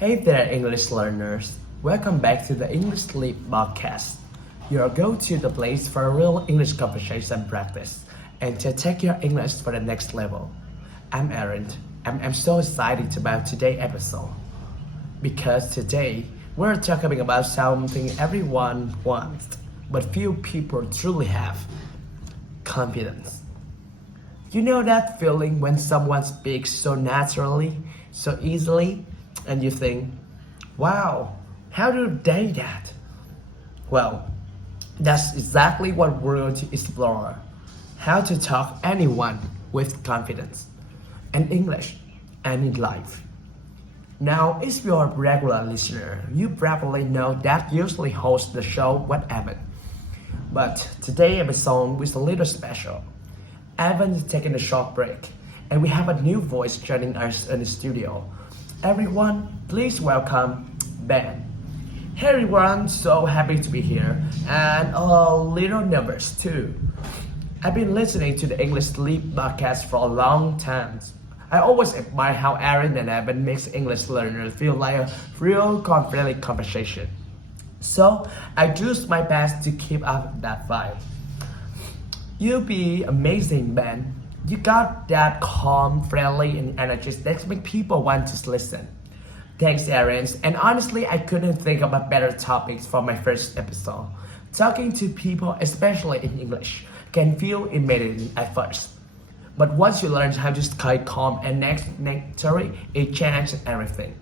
Hey there, English learners. Welcome back to the NHถี่podcast. Your go-to the place for a real English conversation practice and to take your English for the next level. I'm MIចំណ. I'm so excited about today's episode because today we're talking about something everyone wants, but few people truly have: confidence. You know that feeling when someone speaks so naturally, so easily, and you think, wow, how do they that? Well, that's exactly what we're going to explore. How to talk anyone with confidence in English and in life. Now, if you're a regular listener, you probably know that usually hosts the show with Evan. But today's episode is a little special. Evan is taking a short break, and we have a new voice joining us in the studio. Everyone, please welcome Ben. Hey everyone, so happy to be here and a little nervous too. I've been listening to the NHถี่podcast for a long time. I always admire how Aaron and Evan makes English learners feel like a real friendly conversation. So I do my best to keep up that vibe. You'll be amazing, Ben. You got that calm, friendly, and energy that make people want to listen. Thanks, Aaron. And honestly, I couldn't think of a better topics for my first episode. Talking to people, especially in English, can feel intimidating at first. But once you learn how to stay calm and naturally, it changes everything.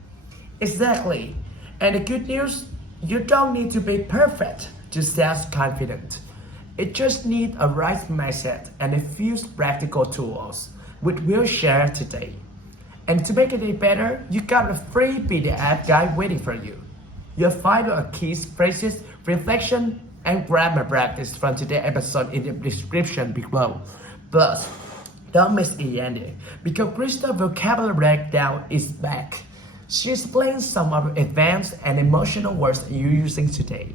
Exactly. And the good news, you don't need to be perfect to sound confident. It just needs a right mindset and a few practical tools, which we'll share today. And to make it better, you got a free PDF guide waiting for you. You'll find a key phrases, reflection, and grammar practice from today's episode in the description below. Plus, don't miss MIចំណ, because Krista's vocabulary breakdown is back. She explains some of the advanced and emotional words you're using today,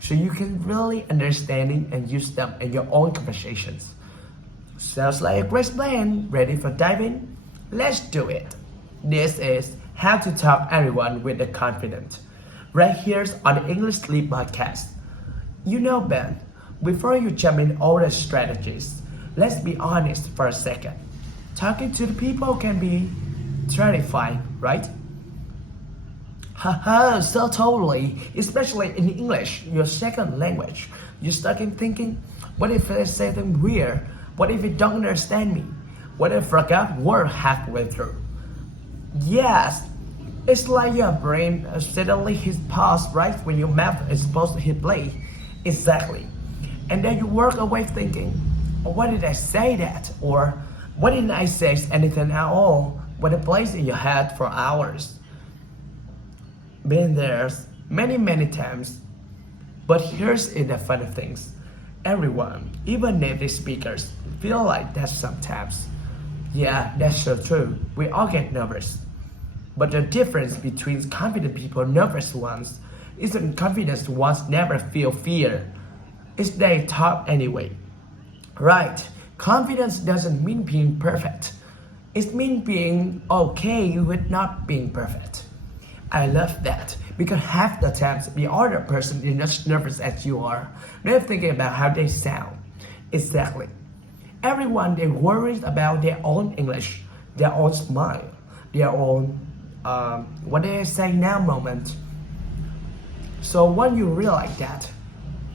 so you can really understand and use them in your own conversations. Sounds like a great plan. Ready for diving? Let's do it. This is How to Talk Everyone with the Confidence, right here on the NHถี่podcast. You know, Ben, before you jump in all the strategies, let's be honest for a second. Talking to the people can be terrifying, right? Haha, so totally, especially in English, your second language. You're stuck in thinking, what if I say something weird? What if you don't understand me? What if I forgot word halfway through? Yes, it's like your brain suddenly hits pause right when your mouth is supposed to hit play. Exactly. And then you work away thinking, why did I say that? Or why didn't I say anything at all? When it plays in your head for hours. Been there many times. But here's the funny things. Everyone, even native speakers, feel like that sometimes. Yeah, that's so true. We all get nervous. But the difference between confident people and nervous ones isn't confident ones never feel fear. It's they talk anyway. Right, confidence doesn't mean being perfect. It means being okay with not being perfect. I love that because half the times the other person is not nervous as you are. They're thinking about how they sound. Exactly. Everyone they worries about their own English, their own smile, their own what they say now moment. So when you realize that,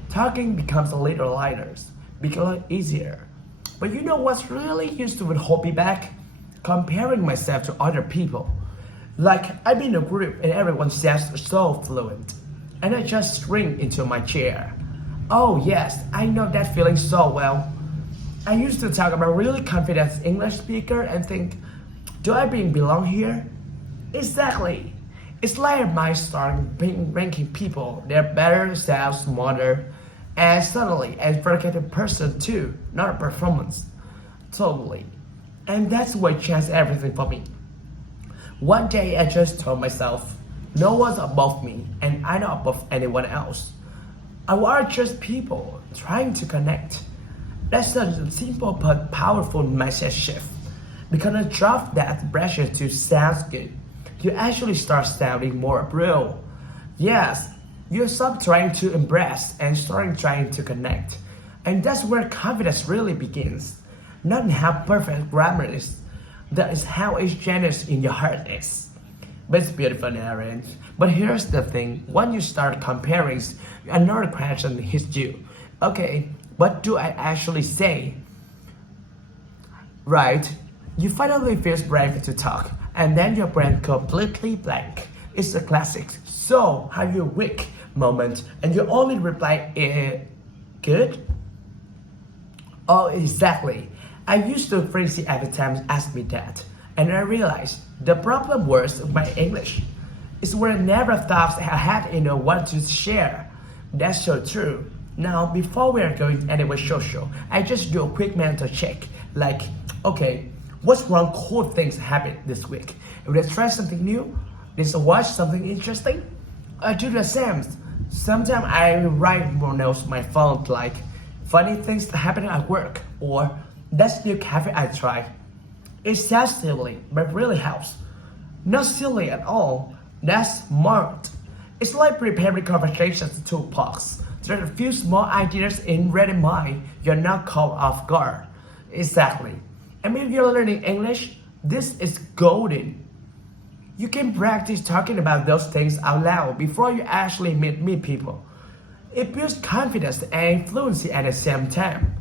talking becomes a little lighter, becomes easier. But you know what's really used to hold me back? Comparing myself to other people. Like, I'm in a group and everyone sounds so fluent, and I just shrink into my chair. Oh yes, I know that feeling so well. I used to talk about really confident English speaker and think, do I belong here? Exactly. It's like my starting ranking people, they're better, sound smarter, and suddenly I forget a person too, not a performance. Totally. And that's what changed everything for me. One day I just told myself, no one's above me and I'm not above anyone else. We're just people trying to connect. That's a simple but powerful message shift. Because I dropped that pressure to sound good, you actually start sounding more real. Yes, you stop trying to impress and start trying to connect. And that's where confidence really begins. Not in how perfect grammar is, that is how each genius in your heart is. But it's beautiful, Aaron. But here's the thing, when you start comparing, another question hits you. Okay, what do I actually say? Right, you finally feel brave to talk, and then your brain completely blank. It's a classic "so have you weak" moment, and you only reply good? Oh, exactly. I used to freeze every time ask me that, and I realized the problem was my English. It's where I never thought I had what to share. That's so true. Now, before we are going anywhere social, I just do a quick mental check. Like, okay, what's one cool things happened this week? Did I try something new? Did I watch something interesting? I do the same. Sometimes I write more notes on my phone like funny things happening at work or that's new cafe I tried. It sounds silly, but it really helps. Not silly at all. That's smart. It's like preparing conversations to talks. There are a few small ideas in ready mind. You're not caught off guard. Exactly. And if you're learning English, this is golden. You can practice talking about those things out loud before you actually meet people. It builds confidence and fluency at the same time.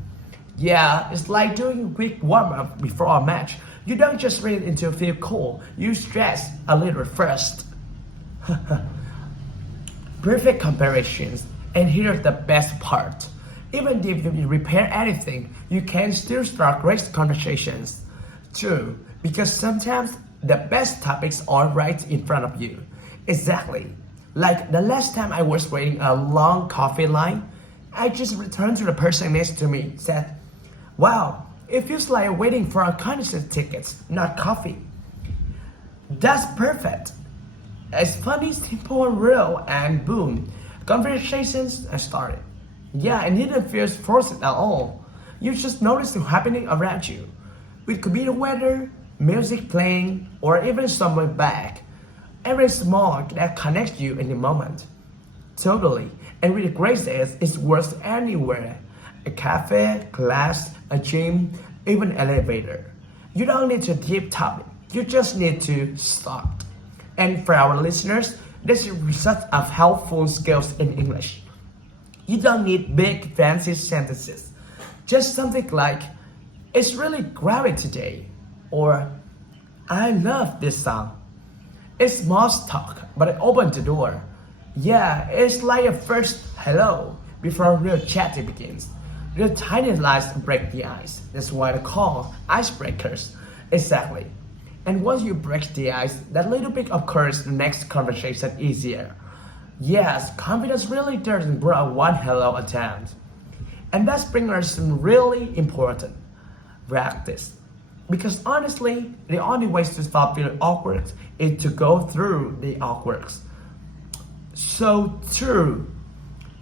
Yeah, it's like doing a quick warm-up before a match. You don't just read until you feel cool. You stress a little first. Perfect comparisons. And here's the best part. Even if you repair anything, you can still start great conversations. True, because sometimes the best topics are right in front of you. Exactly. Like the last time I was waiting a long coffee line, I just returned to the person next to me, said, "Wow, it feels like waiting for a concert tickets, not coffee." That's perfect. It's funny, simple, and real, and boom, conversations are started. Yeah, and it didn't feel forced at all. You just notice it happening around you. It could be the weather, music playing, or even someone back. Every small that connects you in the moment. Totally. And with the grace is, it works anywhere. A cafe, class, a gym, even an elevator. You don't need to deep topic. You just need to start. And for our listeners, this is a result of helpful skills in English. You don't need big fancy sentences. Just something like, "It's really great today," or "I love this song." It's small talk, but it opens the door. Yeah, it's like a first hello before real chatting begins. The tiny lies break the ice. That's why they're called icebreakers. Exactly. And once you break the ice, that little bit of courage, the next conversation easier. Yes, confidence really doesn't grow one hello a time. And that's brings us some really important practice. Because honestly, the only way to stop feeling awkward is to go through the awkward. So true.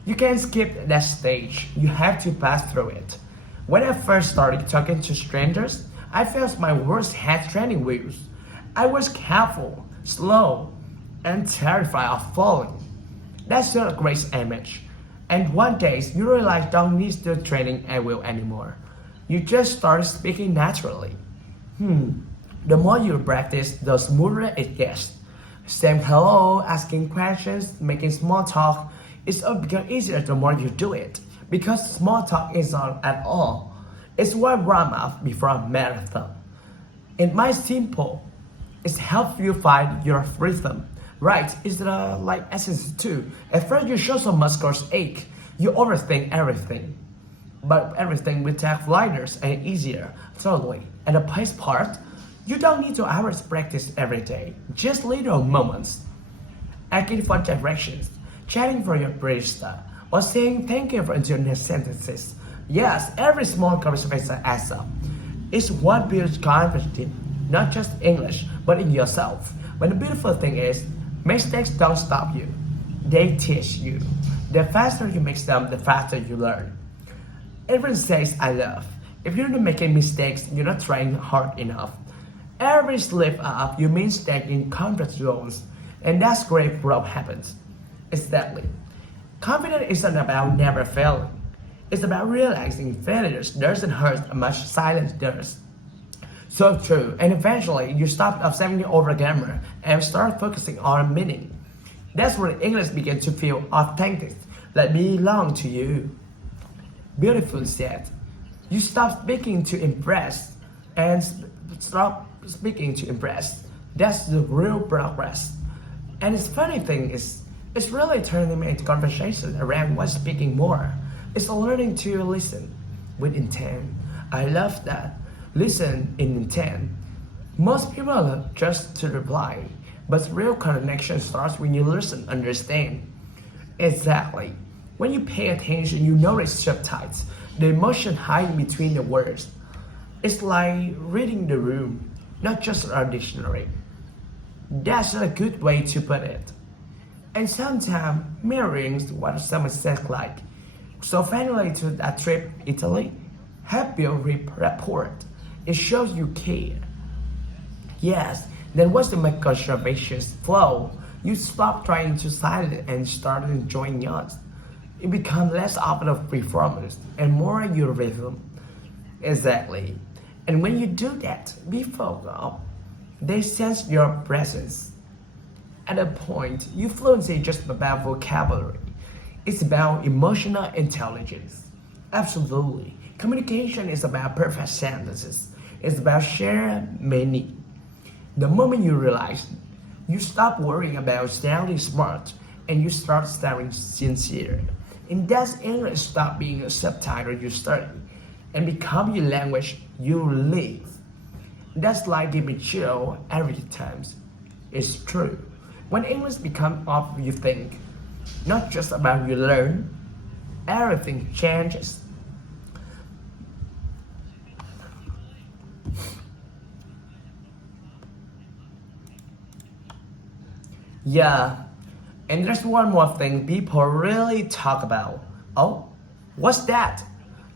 You can't skip that stage. You have to pass through it. When I first started talking to strangers, I felt my worst had training wheels. I was careful, slow, and terrified of falling. That's not a great image. And one day, you realize you don't need the training wheel anymore. You just start speaking naturally. The more you practice, the smoother it gets. Saying hello, asking questions, making small talk, it's become easier the more you do it. Because small talk is not at all. It's one warm up before a marathon. It might simple. It helps you find your rhythm. Right, it's like essence too. At first you show some muscles ache. You overthink everything. But everything will take lighter and easier. Totally. And the best part, you don't need to hours practice every day. Just little moments. Asking for directions, chatting for your barista, or saying thank you for your sentences. Yes, every small conversation adds up. It's what builds confidence, not just English, but in yourself. But the beautiful thing is, mistakes don't stop you. They teach you. The faster you make them, the faster you learn. Everyone says I love. If you're not making mistakes, you're not trying hard enough. Every slip up, you mean staying in comfort zones, and that's where growth happens. Exactly. Confidence isn't about never failing. It's about realizing failures doesn't hurt as much silence does. So true, and eventually you stop obsessing over grammar and start focusing on meaning. That's when English begins to feel authentic, like belong to you. Beautiful said. You stop speaking to impress and stop speaking to impress. That's the real progress. And the funny thing is, it's really turning into conversation around what's speaking more. It's learning to listen with intent. I love that. Listen in intent. Most people are just to reply, but real connection starts when you listen, understand. Exactly. When you pay attention, you notice subtitles, the emotion hiding between the words. It's like reading the room, not just a dictionary. That's a good way to put it. And sometimes mirroring what someone says like. So finally to that trip Italy, help your report. It shows you care. Yes, then once you make conversations flow, you stop trying to silence and start enjoying yours. It becomes less often of performance and more your rhythm. Exactly. And when you do that, be focused. They sense your presence. At a point, your fluency is just about vocabulary. It's about emotional intelligence. Absolutely. Communication is about perfect sentences. It's about sharing meaning. The moment you realize, you stop worrying about sounding smart and you start sounding sincere. And that's English stop being a subtitle you study and become your language you live. That's like giving chill every time. It's true. When English becomes all you think, not just about you learn, everything changes. Yeah, and there's one more thing people really talk about. Oh, what's that?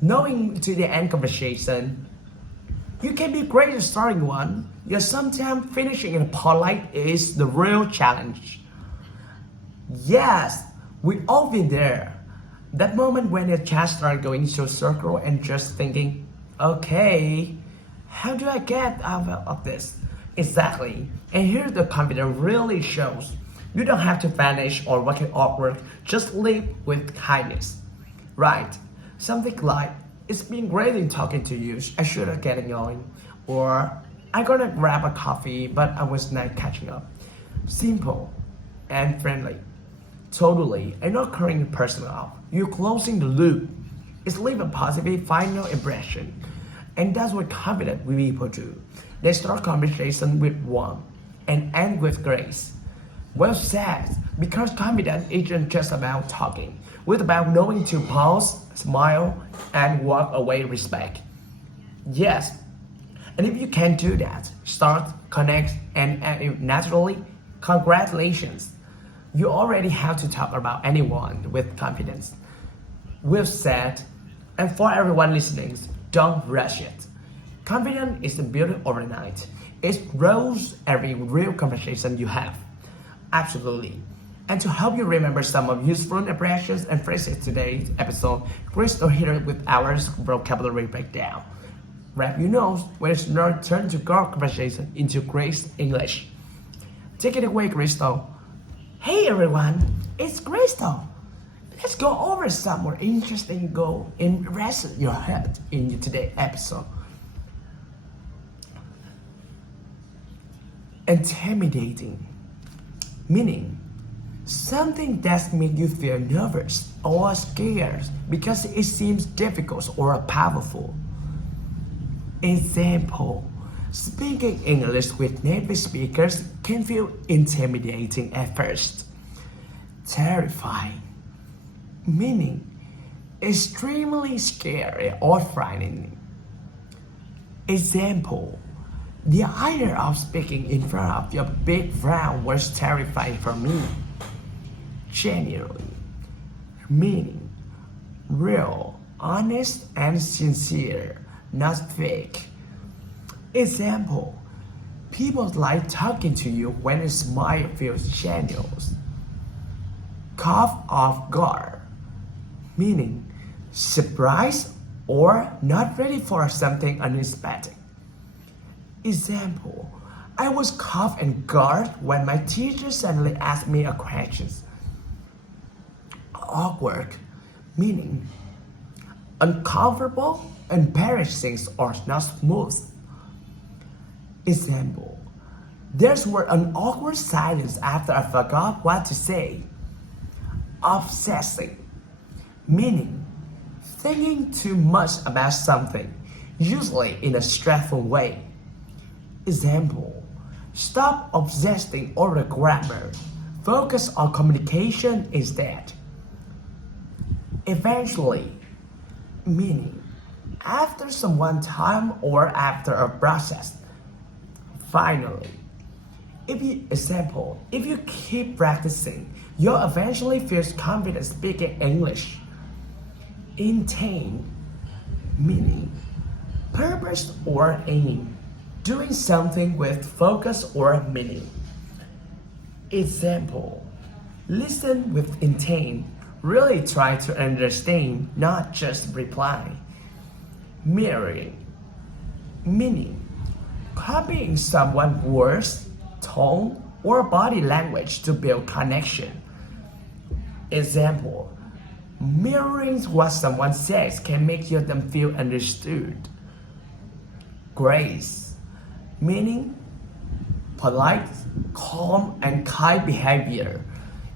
Knowing to the end conversation. You can be great at starting one, yet sometimes finishing it polite is the real challenge. Yes, we all been there. That moment when the chat started going to a circle and just thinking, okay, how do I get out of this? Exactly. And here the confidence really shows. You don't have to vanish or work it awkward, just live with kindness. Right. Something like, it's been great in talking to you, I should have getting going. Or, I'm gonna grab a coffee, but I was not catching up. Simple and friendly. Totally, and not cutting personal off. You're closing the loop. It's leave a positive final impression. And that's what confident people do. They start conversation with warmth and end with grace. Well said, because confidence isn't just about talking. It's about knowing to pause, smile, and walk away with respect. Yes, and if you can do that, start, connect, and act naturally, congratulations. You already have to talk about anyone with confidence. We've said, and for everyone listening, don't rush it. Confidence isn't built overnight. It grows every real conversation you have. Absolutely. And to help you remember some of useful expressions and phrases today's episode, Crystal here with our vocabulary breakdown. Grab your notes when it's your turn to go conversation into great English. Take it away, Crystal. Hey everyone, it's Crystal. Let's go over some more interesting goal and rest your head in today's episode. Intimidating, meaning something that makes you feel nervous or scared because it seems difficult or powerful. Example, speaking English with native speakers can feel intimidating at first. Terrifying, meaning extremely scary or frightening. Example, the idea of speaking in front of your big crowd was terrifying for me. Genuinely, meaning real, honest, and sincere, not fake. Example, People like talking to you when a smile feels genuine. Caught off guard, meaning surprised or not ready for something unexpected. Example, I was caught off guard when my teacher suddenly asked me a question. Awkward, meaning uncomfortable, embarrassing, or not smooth. Example, there's were an awkward silence after I forgot what to say. Obsessing, meaning thinking too much about something, usually in a stressful way. Example, stop obsessing over grammar. Focus on communication instead. Eventually, meaning after some one time or after a process. Finally, if you keep practicing, you'll eventually feel confident speaking English. Intent, meaning purpose or aim, doing something with focus or meaning. Example, listen with intent, really try to understand, not just reply. Mirroring, meaning copying someone's words, tone, or body language to build connection. Example, mirroring what someone says can make them feel understood. Grace, meaning polite, calm, and kind behavior,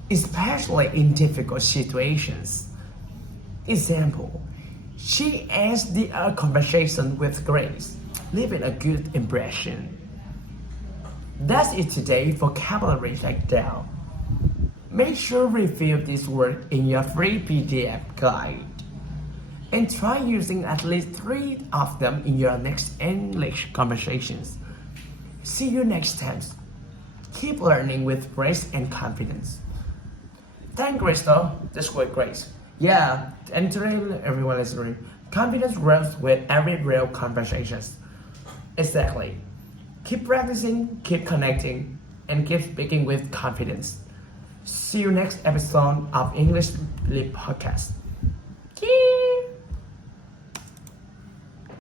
especially in difficult situations. Example, she ends the conversation with grace, leaving a good impression. That's it today for vocabulary breakdown. Make sure to review this word in your free PDF guide and try using at least 3 of them in your next English conversations. See you next time. Keep learning with grace and confidence. Thank Crystal. That's great, grace. Yeah, and today everyone is listening. Confidence grows with every real conversations. Exactly. Keep practicing, keep connecting, and keep speaking with confidence. See you next episode of English Podcast.